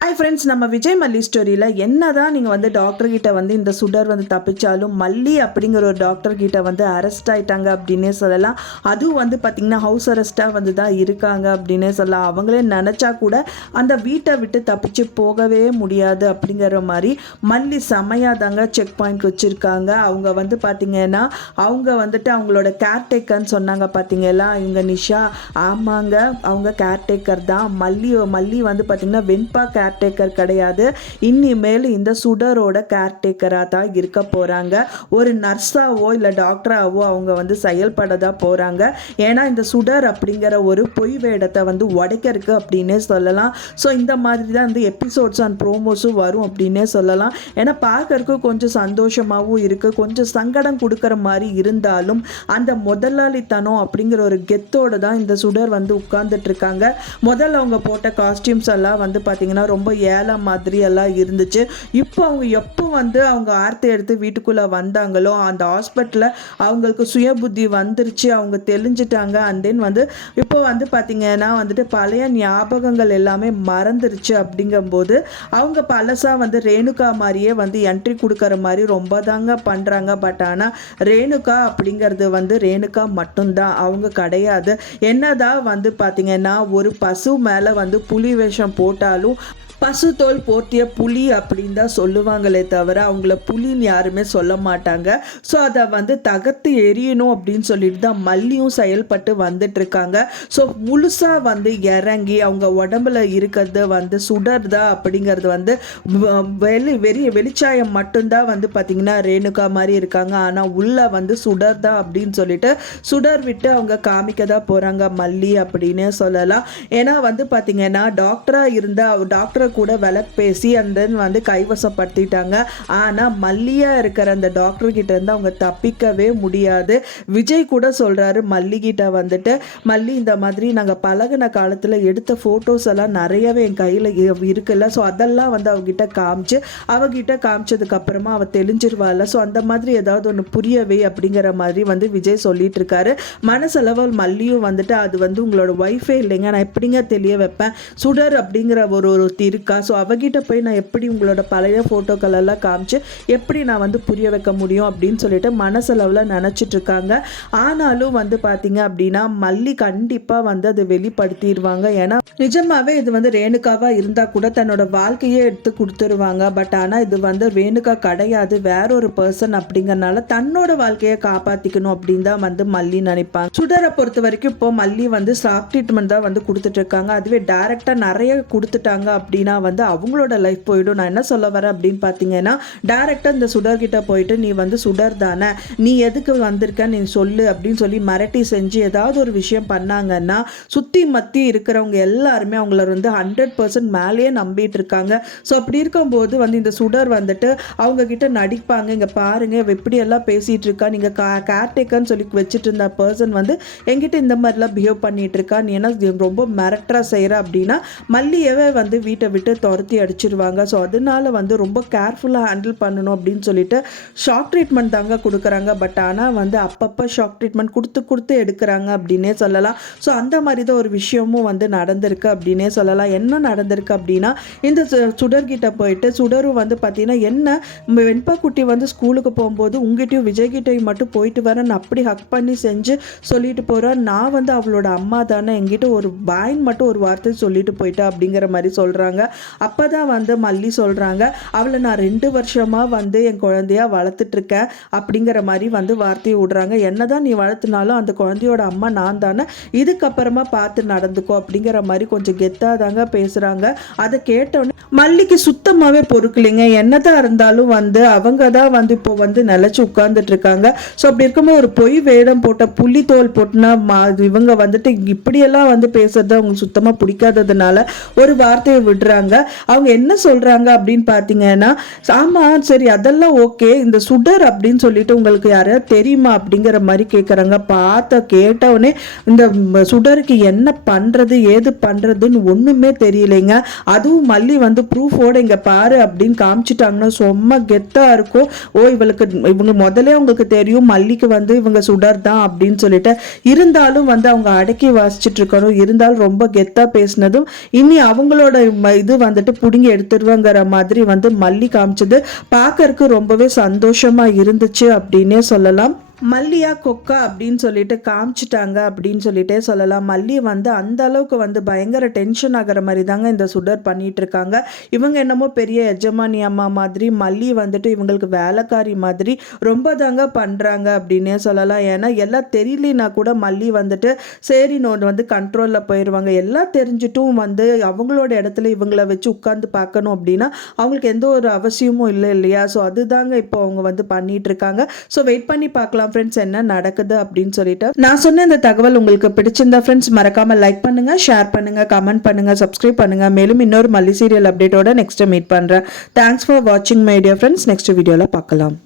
Hi friends நம்ம விஜய் மல்லி ஸ்டோரியில் என்ன தான் நீங்கள் வந்து டாக்டர் கிட்ட வந்து இந்த சுடர் வந்து தப்பிச்சாலும் மல்லி அப்படிங்கிற ஒரு டாக்டர் கிட்ட வந்து அரெஸ்ட் ஆயிட்டாங்க அப்படின்னே சொல்லலாம். அதுவும் வந்து பார்த்திங்கன்னா ஹவுஸ் அரெஸ்ட்டாக வந்து தான் இருக்காங்க அப்படின்னே சொல்லலாம். அவங்களே நினச்சா கூட அந்த வீட்டை விட்டு தப்பிச்சு போகவே முடியாது அப்படிங்கிற மாதிரி மல்லி செமையாக தாங்க செக் பாயிண்ட் வச்சுருக்காங்க. அவங்க வந்து பார்த்திங்கன்னா அவங்க வந்துட்டு அவங்களோட கேர்டேக்கர்னு சொன்னாங்க பார்த்தீங்களா இவங்க நிஷா. ஆமாங்க அவங்க கேர்டேக்கர் தான். மல்லி மல்லி வந்து பார்த்திங்கன்னா வெண்பா கேர்டேக்கர் கிடையாது. இனிமேல் இந்த சுடரோட கேர்டேக்கராக தான் இருக்க போகிறாங்க ஒரு நர்ஸாவோ இல்லை டாக்டராகவோ அவங்க வந்து செயல்பட தான் போகிறாங்க ஏன்னா இந்த சுடர் அப்படிங்கிற ஒரு பொய் வேடத்தை வந்து உடைக்கிறதுக்கு அப்படின்னே சொல்லலாம். ஸோ இந்த மாதிரி தான் வந்து எபிசோட்ஸ் அண்ட் ப்ரோமோஸும் வரும் அப்படின்னே சொல்லலாம். ஏன்னா பார்க்கறக்கு கொஞ்சம் சந்தோஷமாகவும் இருக்குது கொஞ்சம் சங்கடம் கொடுக்குற மாதிரி இருந்தாலும் அந்த முதலாளித்தனம் அப்படிங்கிற ஒரு கெத்தோடு தான் இந்த சுடர் வந்து உட்கார்ந்துட்டு இருக்காங்க. முதல்ல அவங்க போட்ட காஸ்டியூம்ஸ் எல்லாம் வந்து பார்த்திங்கன்னா ரொம்ப ஏழை மாதிரி எல்லாம் இருந்துச்சு. இப்போ அவங்க எப்போ வந்து அவங்க ஆர்த்தி எடுத்து வீட்டுக்குள்ளே வந்தாங்களோ அந்த ஹாஸ்பிட்டலில் அவங்களுக்கு சுய புத்தி வந்துருச்சு அவங்க தெளிஞ்சிட்டாங்க. அண்ட் தென் வந்து இப்போ வந்து பார்த்திங்கன்னா வந்துட்டு பழைய ஞாபகங்கள் எல்லாமே மறந்துருச்சு அப்படிங்கும்போது அவங்க பழசாக வந்து ரேணுகா மாதிரியே வந்து என்ட்ரி கொடுக்குற மாதிரி ரொம்ப தாங்க பண்ணுறாங்க பட் ஆனால் ரேணுகா அப்படிங்கிறது வந்து ரேணுகா மட்டும்தான். அவங்க கிடையாது. என்னதான் வந்து பார்த்திங்கன்னா ஒரு பசு மேலே வந்து புலி வேஷம் போட்டாலும் பசு தோல் போர்த்திய புலி அப்படின்னு தான் சொல்லுவாங்களே தவிர அவங்கள புலின்னு யாருமே சொல்ல மாட்டாங்க. ஸோ அதை வந்து தகர்த்து எரியணும் அப்படின்னு சொல்லிட்டு தான் மல்லியும் செயல்பட்டு வந்துட்டு இருக்காங்க ஸோ முழுசாக வந்து இறங்கி அவங்க உடம்புல இருக்கிறது வந்து சுடர்தா அப்படிங்கிறது வந்து வ- வெளி வெறி வெளிச்சாயம் மட்டும்தான் வந்து பார்த்திங்கன்னா ரேணுகா மாதிரி இருக்காங்க. ஆனால் உள்ளே வந்து சுடர்தா அப்படின்னு சொல்லிட்டு சுடர் விட்டு அவங்க காமிக்க தான் போகிறாங்க மல்லி அப்படின்னு சொல்லலாம். ஏன்னா வந்து பார்த்திங்கன்னா டாக்டராக இருந்த டாக்டர் கூட வில பேசி அண்ட் தென் வந்து கைவசப்படுத்திட்டாங்க. ஆனால் மல்லியாக இருக்கிற அந்த டாக்டர் கிட்ட இருந்து அவங்க தப்பிக்கவே முடியாது. விஜய் கூட சொல்கிறாரு மல்லிகிட்ட வந்துட்டு மல்லி இந்த மாதிரி நாங்கள் பழகின காலத்தில் எடுத்த ஃபோட்டோஸ் எல்லாம் நிறையவே என் கையில் இருக்குல்ல. ஸோ அதெல்லாம் வந்து அவகிட்ட காமிச்சு அவகிட்ட காமிச்சதுக்கப்புறமா அவள் தெளிஞ்சிருவாள் ஸோ அந்த மாதிரி ஏதாவது ஒன்று புரியவே அப்படிங்கிற மாதிரி வந்து விஜய் சொல்லிட்டு இருக்காரு. மனசளவில் மல்லியும் வந்துட்டு அது வந்து உங்களோட ஒய்ஃபே இல்லைங்க. நான் எப்படிங்க தெரிய வைப்பேன்? சுடர் அப்படிங்கிற ஒரு ஒரு இருக்கா? ஸோ அவகிட்ட போய் நான் எப்படி உங்களோட பழைய ஃபோட்டோக்கள் எல்லாம் காமிச்சு எப்படி நான் வந்து புரிய வைக்க முடியும் அப்படின்னு சொல்லிட்டு மனசளவில் நினச்சிட்டு இருக்காங்க ஆனாலும் வந்து பார்த்தீங்க அப்படின்னா மல்லி கண்டிப்பாக வந்து அதை வெளிப்படுத்திடுவாங்க ஏன்னா நிஜமாவே இது வந்து ரேணுகாவாக இருந்தால் கூட தன்னோட வாழ்க்கையே எடுத்து கொடுத்துருவாங்க. பட் ஆனால் இது வந்து ரேணுகா கிடையாது. வேற ஒரு பர்சன் அப்படிங்கறனால தன்னோட வாழ்க்கையை காப்பாற்றிக்கணும் அப்படின்னு தான் வந்து மல்லி நினைப்பாங்க. சுடரை பொறுத்த வரைக்கும் இப்போ மல்லி வந்து சாஃப்ட் ட்ரீட்மெண்ட் தான் வந்து கொடுத்துட்டு இருக்காங்க அதுவே டைரெக்டாக நிறைய கொடுத்துட்டாங்க அப்படின்னு வந்து அவங்களோட லைஃப் போயிடும். நான் என்ன சொல்ல வரேன் அப்படின்னு பார்த்தீங்கன்னா டேரெக்டாக இந்த சுடர்கிட்ட போயிட்டு நீ வந்து சுடர் தானே? நீ எதுக்கு வந்திருக்க? நீ சொல்லு அப்படின்னு சொல்லி மிரட்டி செஞ்சு ஏதாவது ஒரு விஷயம் பண்ணாங்கன்னா சுற்றி மத்தி இருக்கிறவங்க எல்லாருமே அவங்கள வந்து ஹண்ட்ரட் பர்சன்ட் மேலேயே நம்பிட்டு இருக்காங்க. ஸோ அப்படி இருக்கும்போது வந்து இந்த சுடர் வந்துட்டு அவங்க கிட்ட நடிப்பாங்க. இங்கே பாருங்க எப்படி எல்லாம் பேசிகிட்டு இருக்கா. நீங்கள் கா கேர்டேக்கர்னு சொல்லி வச்சுட்டு இருந்த பர்சன் வந்து எங்கிட்ட இந்த மாதிரிலாம் பிஹேவ் பண்ணிட்டு இருக்கா. நீ என்ன ரொம்ப மிரட்டுறா செய்கிற அப்படின்னா மல்லியவே வந்து வீட்டை விட்டு துரத்தி அடிச்சிருவாங்க. ஸோ அதனால வந்து ரொம்ப கேர்ஃபுல்லாக ஹேண்டில் பண்ணணும் அப்படின்னு சொல்லிட்டு ஷாக் ட்ரீட்மெண்ட் தாங்க கொடுக்குறாங்க. பட் ஆனால் வந்து அப்பப்போ ஷாக் ட்ரீட்மெண்ட் கொடுத்து கொடுத்து எடுக்கிறாங்க அப்படின்னே சொல்லலாம். ஸோ அந்த மாதிரி தான் ஒரு விஷயமும் வந்து நடந்திருக்கு அப்படின்னே சொல்லலாம். என்ன நடந்திருக்கு அப்படின்னா இந்த சு- சுடர்கிட்ட போயிட்டு சுடரும் வந்து பார்த்தீங்கன்னா என்ன வெண்பா குட்டி வந்து ஸ்கூலுக்கு போகும்போது உங்ககிட்டயும் விஜய்கிட்டையும் மட்டும் போயிட்டு வரேன் அப்படி ஹக் பண்ணி செஞ்சு சொல்லிட்டு போகிறேன் நான் வந்து அவளோட அம்மா தானே என்கிட்ட ஒரு பாயின் மட்டும் ஒரு வார்த்தை சொல்லிட்டு போயிட்டா அப்படிங்கிற மாதிரி சொல்கிறாங்க அப்போ தான் வந்து மல்லி சொல்கிறாங்க அவளை நான் ரெண்டு வருஷமாக வந்து என் குழந்தையா வளர்த்துட்டு இருக்கேன் அப்படிங்கிற மாதிரி வந்து வார்த்தையை விடுறாங்க. என்னதான் நீ வளர்த்துனாலும் அந்த குழந்தையோட அம்மா நான் தானே இதுக்கப்புறமா பார்த்து நடந்துக்கோ அப்படிங்கிற மாதிரி கொஞ்சம் கெத்தாக தாங்க பேசுகிறாங்க அதை கேட்டோன்னே மல்லிக்கு சுத்தமாகவே பொறுக்கலைங்க. என்னதான் இருந்தாலும் வந்து அவங்க தான் வந்து இப்போ வந்து நிலச்சி உட்கார்ந்துட்டு இருக்காங்க ஸோ அப்படி இருக்கும்போது ஒரு பொய் வேடம் போட்ட புள்ளி தோல் போட்டுனா மா இவங்க வந்துட்டு இப்படியெல்லாம் வந்து பேசுறது அவங்களுக்கு சுத்தமாக பிடிக்காததுனால ஒரு வார்த்தையை விடுறாங்க. அவங்க என்ன சொல்கிறாங்க அப்படின்னு பார்த்தீங்கன்னா ஆமாம் சரி அதெல்லாம் ஓகே இந்த சுடர் அப்படின்னு சொல்லிட்டு உங்களுக்கு யாரையாவது தெரியுமா அப்படிங்கிற மாதிரி கேட்குறாங்க பார்த்த கேட்டவுடனே இந்த சுடருக்கு என்ன பண்ணுறது ஏது பண்ணுறதுன்னு ஒன்றுமே தெரியலைங்க. அதுவும் மல்லி வந்து ப்ரூஃபோட இங்கே பாரு அப்படின்னு காமிச்சிட்டாங்கன்னா செம்ம கெத்தாக இருக்கும். ஓ இவளுக்கு இவங்க முதலே உங்களுக்கு தெரியும் மல்லிக்கு வந்து இவங்க சுடர் தான் அப்படின்னு சொல்லிட்டு இருந்தாலும் வந்து அவங்க அடக்கி வாசிச்சுட்டு இருக்கணும். இருந்தாலும் ரொம்ப கெத்தாக பேசினதும் இனி அவங்களோட ம- இது வந்துட்டு பிடுங்கி எடுத்துருவேங்கிற மாதிரி வந்து மல்லி காமிச்சது. பார்க்கறக்கு ரொம்பவே சந்தோஷமா இருந்துச்சு அப்படின்னே சொல்லலாம். மல்லியா கொக்கா அப்படின்னு சொல்லிட்டு காமிச்சிட்டாங்க அப்படின்னு சொல்லிட்டே சொல்லலாம். மல்லி வந்து அந்த அளவுக்கு வந்து பயங்கர டென்ஷன் ஆகிற மாதிரி தாங்க இந்த சுடர் பண்ணிட்டு இருக்காங்க. இவங்க என்னமோ பெரிய எஜமானி அம்மா மாதிரி மல்லி வந்துட்டு இவங்களுக்கு வேலைக்காரி மாதிரி ரொம்ப தாங்க பண்ணுறாங்க அப்படின்னே சொல்லலாம். ஏன்னா எல்லாம் தெரியலனா கூட மல்லி வந்துட்டு சரி நோன் வந்து கண்ட்ரோலில் போயிடுவாங்க எல்லாம் தெரிஞ்சிட்டும் வந்து அவங்களோட இடத்துல இவங்கள வச்சு உட்காந்து பார்க்கணும் அப்படின்னா அவங்களுக்கு எந்த ஒரு அவசியமும் இல்லை இல்லையா? ஸோ அதுதாங்க இப்போ அவங்க வந்து பண்ணிட்டு இருக்காங்க. ஸோ வெயிட் பண்ணி பார்க்கலாம். ஃப்ரெண்ட்ஸ் என்ன நடக்குது அப்படின்னு சொல்லிட்டு நான் சொன்ன இந்த தகவல் உங்களுக்கு பிடிச்சிருந்தா ஃப்ரெண்ட்ஸ் மறக்காம லைக் பண்ணுங்க ஷேர் பண்ணுங்க கமெண்ட் பண்ணுங்க சப்ஸ்கிரைப் பண்ணுங்க. மேலும் இன்னொரு மல்லி சீரியல் அப்டேட்டோட நெக்ஸ்ட் மீட் பண்றேன். தேங்க்ஸ் ஃபார் வாட்சிங் மைடியா ஃப்ரெண்ட்ஸ் நெக்ஸ்ட் வீடியோல பார்க்கலாம்.